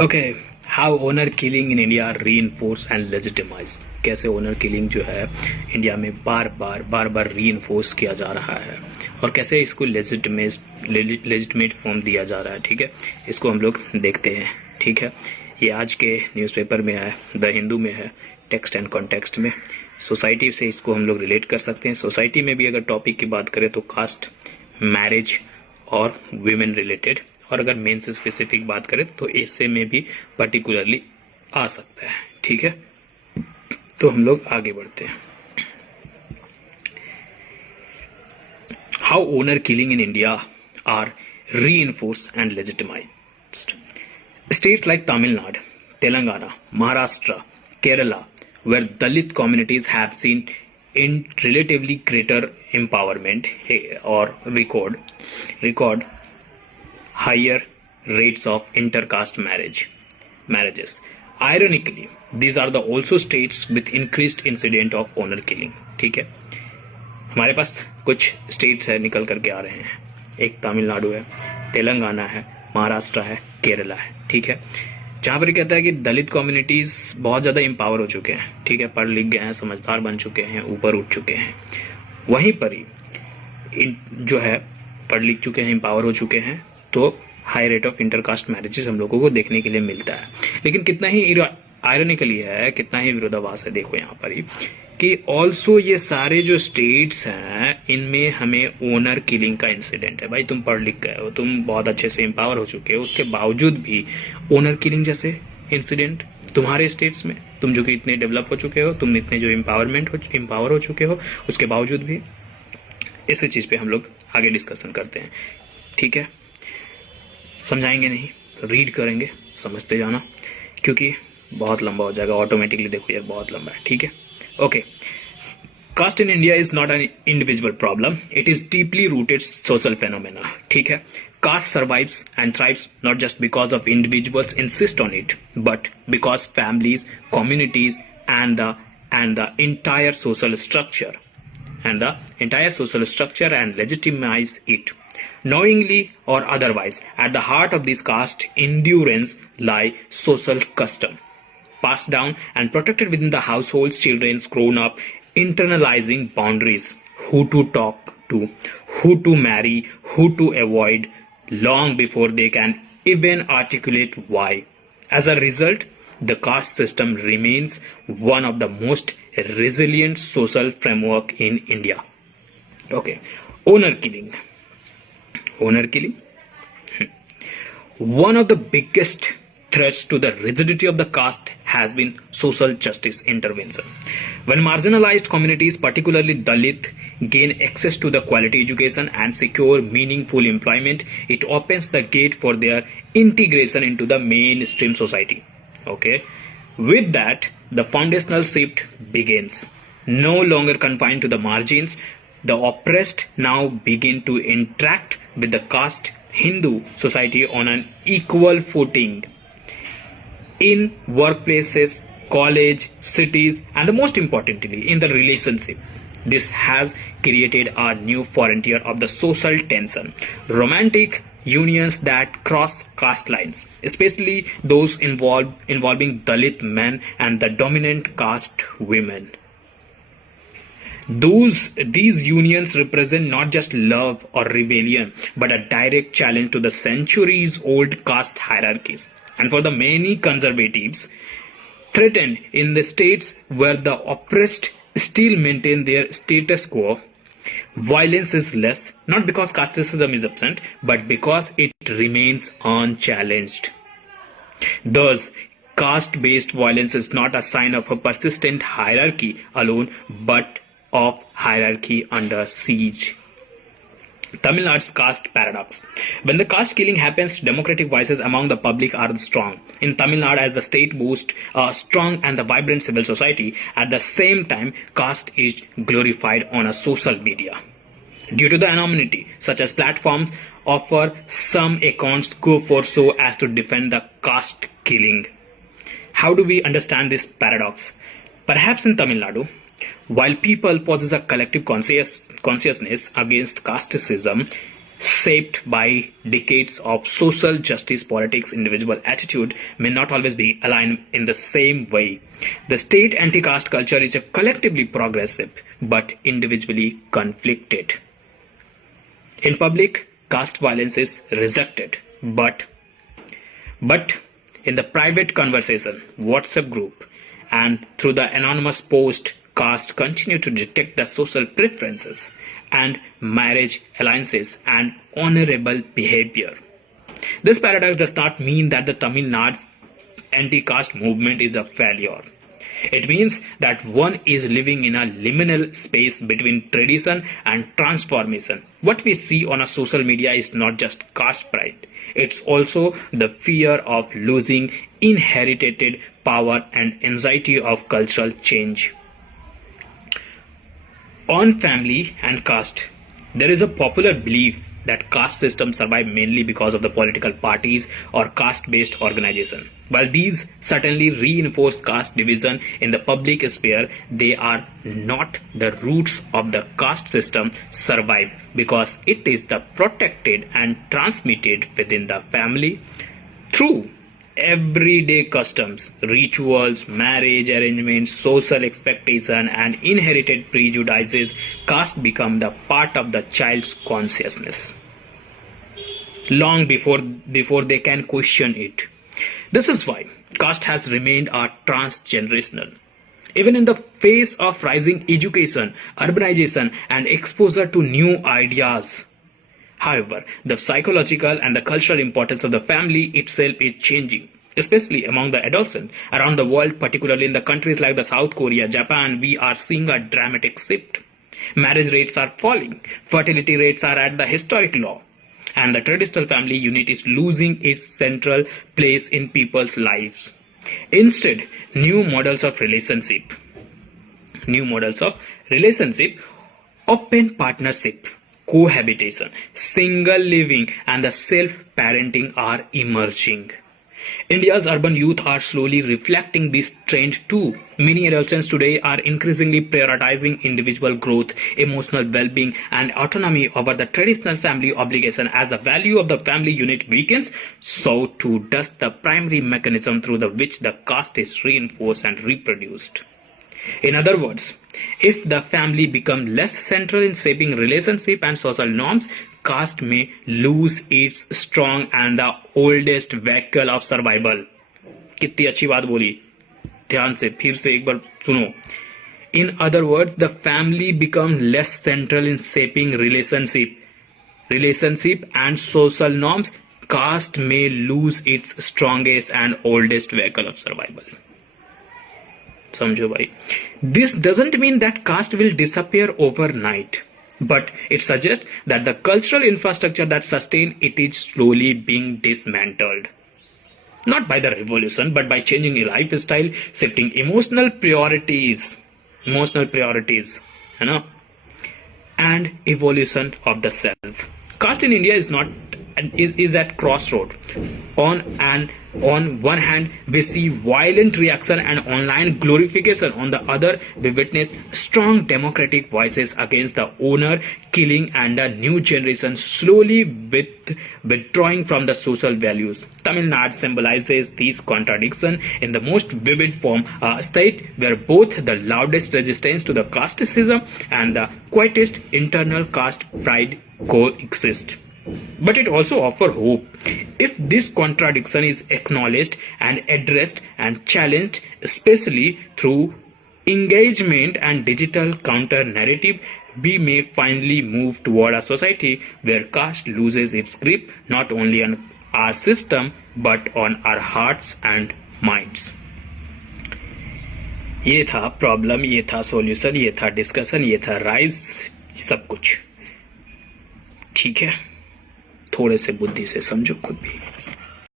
Okay, how honour killing in India reinforce and legitimise. कैसे owner killing जो है India में बार बार रीइंफोर्स किया जा रहा है और कैसे इसको लेजिटिमेट फॉर्म दिया जा रहा है। ठीक है, इसको हम लोग देखते हैं। ठीक है, ये आज के न्यूज़पेपर में है, द हिंदू में है, टेक्स्ट एंड कॉन्टेक्स्ट में। सोसाइटी से इसको हम लोग रिलेट कर सकते हैं। सोसाइटी में भी अगर टॉपिक की बात करें तो कास्ट, मैरिज और वीमेन रिलेटेड, और अगर मेन से स्पेसिफिक बात करें तो एसे में भी पर्टिकुलरली आ सकता है। ठीक है, तो हम लोग आगे बढ़ते हैं। How honour killing in India are reinforced and legitimized. States like Tamil Nadu, Telangana, Maharashtra, Kerala, where Dalit communities have seen in relatively greater empowerment or record higher rates of intercaste marriages. Ironically, these are the also states with increased incident of honor killing. ठीक है, हमारे पास कुछ states है निकल करके आ रहे हैं। एक तमिलनाडु है, तेलंगाना है, महाराष्ट्र है, केरला है। ठीक है, जहां पर कहता है कि दलित कम्युनिटीज बहुत ज्यादा एम्पावर हो चुके हैं। ठीक है, पढ़ लिख गए हैं, समझदार बन चुके हैं, ऊपर उठ चुके हैं। वहीं पर ही जो है पढ़ लिख चुके हैं, एम्पावर हो चुके हैं, तो high rate of intercaste marriages हम लोगों को देखने के लिए मिलता है। लेकिन कितना ही आयरनिकली है, कितना ही विरोधाभास है, देखो यहाँ पर ही कि ऑल्सो ये सारे जो स्टेट्स हैं इनमें हमें ओनर किलिंग का इंसिडेंट है। भाई तुम पढ़ लिख गए हो, तुम बहुत अच्छे से एम्पावर हो चुके हो, उसके बावजूद भी ओनर किलिंग जैसे इंसिडेंट तुम्हारे स्टेट्स में, तुम जो कि इतने डेवलप हो चुके हो, तुम इतने जो एम्पावर हो चुके हो, उसके बावजूद भी इस चीज पे हम लोग आगे डिस्कशन करते हैं। ठीक है, समझाएंगे नहीं, रीड करेंगे, समझते जाना, क्योंकि बहुत लंबा हो जाएगा ऑटोमेटिकली। देखो यार बहुत लंबा है। ठीक है, okay. Caste in India is not an individual problem, it is deeply rooted social phenomena. ठीक है, caste survives and thrives not just because of individuals insist on it, but because families, communities and the entire social structure and legitimize it. Knowingly or otherwise, at the heart of this caste endurance lie social custom, passed down and protected within the households. Children grown up internalizing boundaries, who to talk to, who to marry, who to avoid, long before they can even articulate why. As a result, the caste system remains one of the most resilient social framework in India. Okay, honor killing. One of the biggest threats to the rigidity of the caste has been social justice intervention. When marginalized communities, particularly Dalit, gain access to the quality education and secure meaningful employment, it opens the gate for their integration into the mainstream society. Okay, with that, the foundational shift begins. No longer confined to the margins, the oppressed now begin to interact with the caste Hindu society on an equal footing in workplaces, college, cities, and the most importantly, in the relationship. This has created a new frontier of the social tension, romantic unions that cross caste lines, especially those involving Dalit men and the dominant caste women. These unions represent not just love or rebellion, but a direct challenge to the centuries-old caste hierarchies. And for the many conservatives threatened in the states where the oppressed still maintain their status quo, violence is less, not because casteism is absent, but because it remains unchallenged. Thus, caste-based violence is not a sign of a persistent hierarchy alone, but of hierarchy under siege. Tamil Nadu's caste paradox. When the caste killing happens, democratic voices among the public are strong. In Tamil Nadu, as the state boasts a strong and the vibrant civil society, at the same time, caste is glorified on a social media. Due to the anonymity, such as platforms offer, some accounts go for so as to defend the caste killing. How do we understand this paradox? Perhaps in Tamil Nadu, while people possess a collective consciousness against casteism, shaped by decades of social justice politics, individual attitude may not always be aligned in the same way. The state anti-caste culture is a collectively progressive but individually conflicted. In public, caste violence is rejected, but in the private conversation, WhatsApp group, and through the anonymous post, caste continue to detect the social preferences and marriage alliances and honorable behavior. This paradox does not mean that the Tamil Nadu's anti-caste movement is a failure. It means that one is living in a liminal space between tradition and transformation. What we see on a social media is not just caste pride. It's also the fear of losing inherited power and anxiety of cultural change. On family and caste, there is a popular belief that caste systems survive mainly because of the political parties or caste-based organization. While these certainly reinforce caste division in the public sphere, they are not the roots of the caste system survive because it is the protected and transmitted within the family through everyday customs, rituals, marriage arrangements, social expectation, and inherited prejudices. Caste become the part of the child's consciousness long before they can question it. This is why caste has remained a transgenerational. Even in the face of rising education, urbanization, and exposure to new ideas. However, the psychological and the cultural importance of the family itself is changing, especially among the adolescents around the world, particularly in the countries like the South Korea, Japan. We are seeing a dramatic shift. Marriage rates are falling, fertility rates are at the historic low, and the traditional family unit is losing its central place in people's lives. Instead, new models of relationship, open partnership, cohabitation, single living, and the self-parenting are emerging. India's urban youth are slowly reflecting this trend too. Many adolescents today are increasingly prioritizing individual growth, emotional well-being, and autonomy over the traditional family obligation. As the value of the family unit weakens, so too does the primary mechanism through which the caste is reinforced and reproduced. In other words, if the family becomes less central in shaping relationship and social norms, caste may lose its strong and the oldest vehicle of survival. कितनी अच्छी बात बोली, ध्यान से फिर से एक बार सुनो. In other words, the family becomes less central in shaping relationship and social norms. Caste may lose its strongest and oldest vehicle of survival. समझो भाई. This doesn't mean that caste will disappear overnight, but it suggests that the cultural infrastructure that sustains it is slowly being dismantled. Not by the revolution, but by changing a lifestyle, shifting emotional priorities, and evolution of the self. Caste in India is at crossroad. On one hand, we see violent reaction and online glorification. On the other, we witness strong democratic voices against the honor killing and a new generation slowly withdrawing from the social values. Tamil Nadu symbolizes these contradictions in the most vivid form, a state where both the loudest resistance to the caste system and the quietest internal caste pride coexist. But it also offers hope. If this contradiction is acknowledged and addressed and challenged, especially through engagement and digital counter-narrative, we may finally move toward a society where caste loses its grip not only on our system but on our hearts and minds. ये था problem, ये था solution, ये था discussion, ये था rise, सब कुछ. ठीक है, थोड़े से बुद्धि से समझो खुद भी.